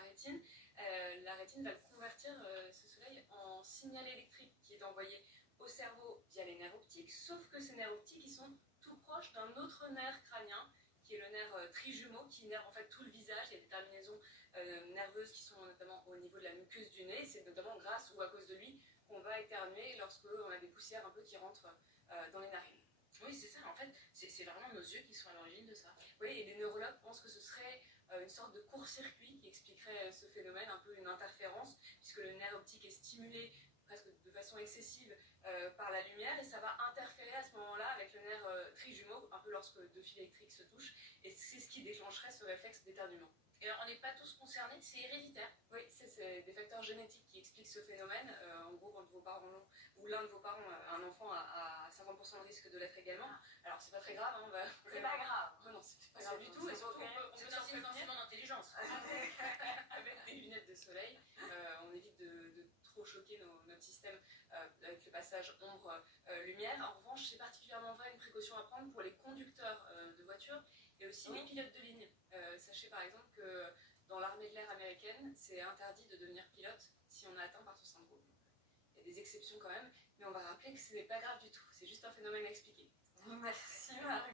rétine. La rétine va convertir ce soleil en signal électrique qui est envoyé au cerveau via les nerfs optiques, sauf que ces nerfs optiques ils sont tout proches d'un autre nerf crânien qui est le nerf trijumeau qui innerve en fait tout le visage. Il y a des terminaisons nerveuses qui sont notamment au niveau de la muqueuse du nez. C'est notamment grâce ou à cause de lui qu'on va éternuer lorsque on a des poussières un peu qui rentrent dans les narines. Oui, c'est ça, en fait, c'est vraiment nos yeux qui sont à l'origine de ça. Oui, et les neurologues pensent que ce serait une sorte de court-circuit qui expliquerait ce phénomène, un peu une interférence, puisque le nerf optique est stimulé presque de façon excessive par la lumière, et ça va interférer à ce moment-là avec le nerf trijumeau, un peu lorsque deux fils électriques se touchent, et c'est ce qui déclencherait ce réflexe d'éternuement. Et alors, on n'est pas tous concernés, c'est héréditaire. Oui, c'est des facteurs génétiques qui expliquent ce phénomène. En gros, quand vos parents ou l'un de vos parents a un enfant a 50% de risque de l'être également. Alors, c'est pas très grave, hein, c'est pas grave. Oh non, c'est pas grave du tout. Et surtout, on peut sortir une forcément d'intelligence. Avec des lunettes de soleil, on évite de trop choquer notre système avec le passage ombre-lumière. En revanche, c'est particulièrement vrai, une précaution à prendre pour les conducteurs de voitures et aussi les pilotes de ligne. Sachez par exemple que dans l'armée de l'air américaine, c'est interdit de devenir pilote si on est atteint par ce syndrome. Il y a des exceptions quand même, mais on va rappeler que ce n'est pas grave du tout. C'est juste un phénomène à expliquer. Merci Marie.